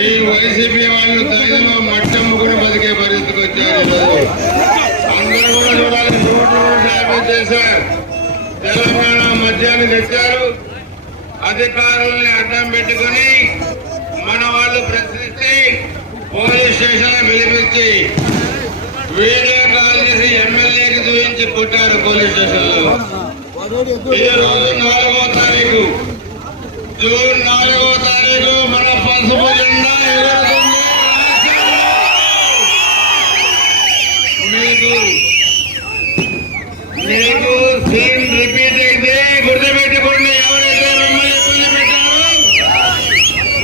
ఈ వైసీపీ వాళ్ళు దళితులు మట్టమ్ముకుని బతికే పరిస్థితికి వచ్చారు. అందరూ కూడా చూడాలి. 150 చేశారు. తెలంగాణ మద్యాన్ని తెచ్చారు. అధికారుల్ని అడ్డం పెట్టుకుని మన వాళ్ళు ప్రశ్నిస్తే పోలీస్ స్టేషన్ పిలిపించి వీడియో కాల్ చేసి ఎమ్మెల్యేకి చూపించి కొట్టారు పోలీస్ స్టేషన్ లో. ఈ రోజు 4వ తారీఖు జూన్ 4వ తారీఖు మన పసుపు జెండా ఎగురుతుంది. మీకు సీన్ రిపీట్ అయితే గుర్తుపెట్టుకోండి. ఎవరైతే మమ్మల్ని ఇబ్బంది పెట్టారో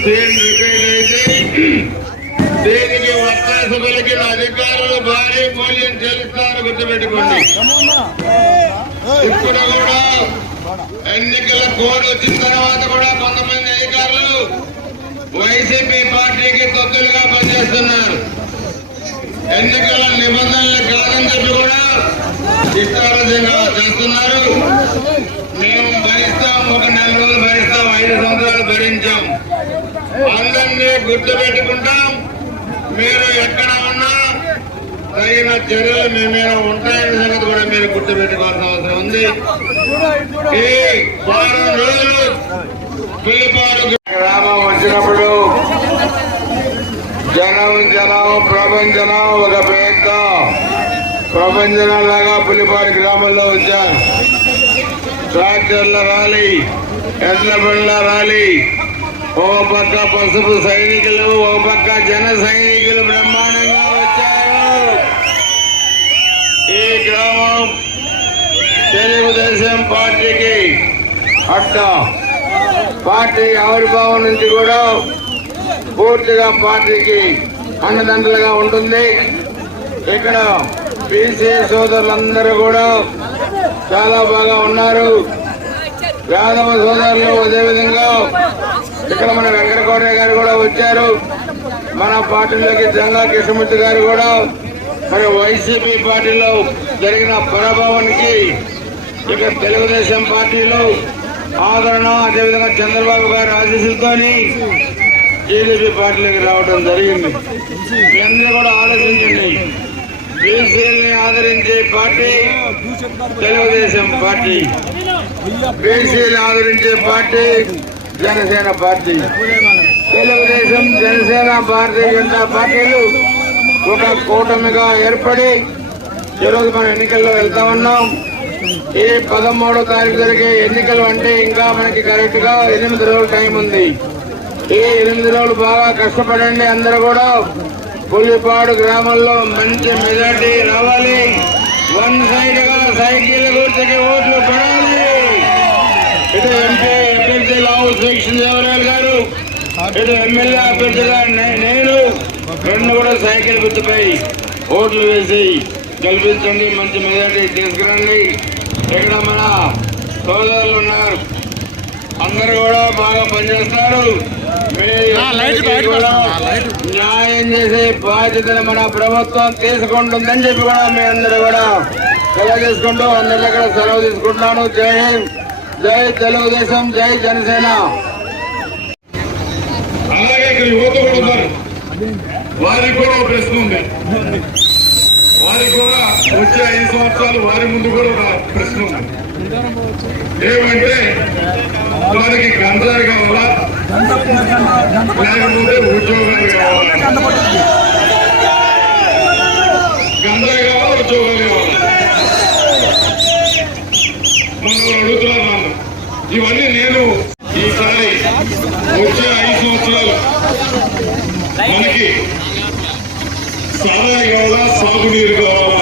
సీన్ రిపీట్ అయితే దీనికి వత్తాసు పలికిన అధికారులు భారీ మూల్యం చెల్లిస్తారు. గుర్తుపెట్టుకోండి. ఇప్పుడు కూడా ఎన్నికల కోడ్ వచ్చిన తర్వాత కూడా కొంతమంది అధికారులు వైసీపీ పార్టీకి తొత్తులుగా పనిచేస్తున్నారు. ఎన్నికల నిబంధనలు కాదని చెప్పి కూడా ఇష్టారాజ్యంగా చేస్తున్నారు. మేము భరిస్తాం, ఒక 4 రోజులు భరిస్తాం, 5 సంవత్సరాలు భరించాం. అందరినీ గుర్తుపెట్టుకుంటాం. మీరు ఎక్కడ ఉన్నా తగిన చర్యలు మీ మీద ఉంటాయనే సంగతి కూడా మీరు గుర్తుపెట్టుకోవాల్సిన అవసరం ఉంది. ఈ 4 రోజులు పిలుపాడు గ్రామం వచ్చినప్పుడు జనం ప్రపంచనం ఒక పెద్ద ప్రపంచంలాగా పులిపాడు గ్రామంలో వచ్చారు. ట్రాక్టర్ల ర్యాలీ, ఎడ్ల బండ్ల ర్యాలీ, ఓ పక్క పసుపు సైనికులు, ఓ పక్క జన సైనికులు బ్రహ్మాండంగా వచ్చారు. ఈ గ్రామం తెలుగుదేశం పార్టీకి అడ్డ. పార్టీ ఆవిర్భావం నుంచి కూడా పూర్తిగా పార్టీకి అండదండలుగా ఉంటుంది. ఇక్కడ బీసీ సోదరులందరూ కూడా చాలా బాగా ఉన్నారు. యాదవ సోదరులు అదేవిధంగా ఇక్కడ మన వెంకటగౌడయ్య గారు కూడా వచ్చారు. మన పార్టీలోకి జంగా కృష్ణమూర్తి గారు కూడా మరి వైసీపీ పార్టీలో జరిగిన పరాభవానికి ఇక్కడ తెలుగుదేశం పార్టీలో ఆదరణ, అదేవిధంగా చంద్రబాబు గారి ఆశీస్సులతోని టీడీపీ పార్టీలోకి రావడం జరిగింది. ఇవన్నీ కూడా ఆలోచించండి. బీసీని ఆదరించే పార్టీ తెలుగుదేశం పార్టీ, బీసీని ఆదరించే పార్టీ జనసేన పార్టీ. తెలుగుదేశం, జనసేన, భారతీయ జనతా పార్టీలు ఒక కూటమిగా ఏర్పడి ఈరోజు మనం ఎన్నికల్లో వెళ్తా ఉన్నాం. ఈ 13వ తారీఖు జరిగే ఎన్నికలు అంటే ఇంకా మనకి కరెక్ట్ గా 8 రోజులు టైం ఉంది. ఈ 8 రోజులు బాగా కష్టపడండి. అందరూ కూడా పులిపాడు గ్రామంలో మంచి మెజార్టీ రావాలి. 1 సైడ్ గా సైకిల్ గుర్తుకి ఓట్లు పడాలి. ఇటు ఎంపీ అభ్యర్థి లావు శ్రీకృష్ణదేవరాయలు గారు, ఇటు ఎమ్మెల్యే అభ్యర్థిగా నేను 2 కూడా సైకిల్ గుర్తుపై ఓట్లు వేసి గెలిపించండి. మంచి మెజార్టీ తీసుకురండి. ఇక్కడ మన సోదరులు ఉన్నారు, అందరూ కూడా బాగా పనిచేస్తారు. న్యాయం చేసే బాధ్యతను మన ప్రభుత్వం తీసుకుంటుందని చెప్పి కూడా మీ అందరూ కూడా తెలియజేసుకుంటూ అందరి దగ్గర సెలవు తీసుకుంటున్నాను. జై హింద్, జై తెలుగుదేశం, జై జనసేన. అలాగే ఇక్కడ యువత కూడా ఉన్నారు. వారికి కూడా ఒక ప్రశ్న ఉంది. వారికి కూడా వచ్చే 5 సంవత్సరాలు వారి ముందు కూడా ఒక ప్రశ్న ఉంది. ఏమంటే వారికి గంజాయి కావాలా, లేకపోతే ఉద్యోగాలు కావాలా? గంజాయి కావాలా, ఉద్యోగాలు కావాలా? మనం అడుగుతున్నారు వాళ్ళు. ఇవన్నీ నేను ఈసారి వచ్చే 5 సంవత్సరాలు మనకి సారాయి కావాలా, సాగునీరు కావాలా?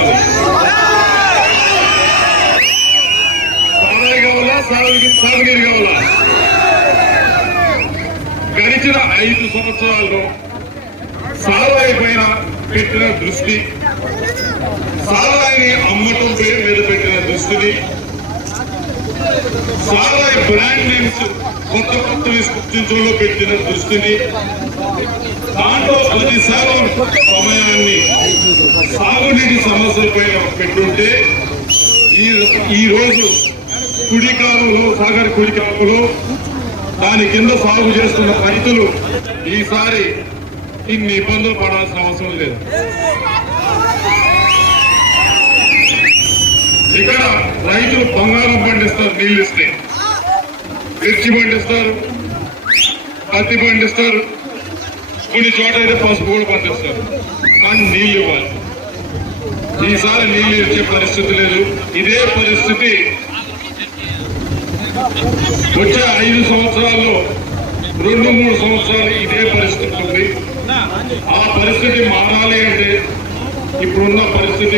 సారాయి కావాలా, సాగునీరు కావాలా? గడిచిన 5 సంవత్సరాల్లో సారాయి పైన పెట్టిన దృష్టి, సారాయిని అమ్మటం పేరు మీద పెట్టిన దృష్టిని, సారాయి బ్రాండ్ నేమ్స్ కొత్త సృష్టించడంలో పెట్టిన దృష్టిని, దాంట్లో 10% సమయాన్ని సాగునీటి సమస్యలపై పెట్టుంటే ఈ రోజు కుడి కాలంలో, సాగర్ కుడి కాలంలో దాని కింద సాగు చేస్తున్న రైతులు ఈసారి ఇన్ని ఇబ్బందులు పడాల్సిన అవసరం లేదు. ఇక్కడ రైతులు బంగారం పండిస్తారు, నీళ్ళు ఇస్తే మిర్చి పండిస్తారు, పత్తి పండిస్తారు, కొన్ని చోట అయితే పసుపు కూడా పండిస్తారు. కానీ నీళ్ళు ఇవ్వాలి. ఈసారి నీళ్ళు ఇచ్చే పరిస్థితి లేదు. ఇదే పరిస్థితి వచ్చే 5 సంవత్సరాల్లో 2-3 సంవత్సరాలు ఇదే పరిస్థితి ఉంది. ఆ పరిస్థితి మారాలి అంటే ఇప్పుడున్న పరిస్థితి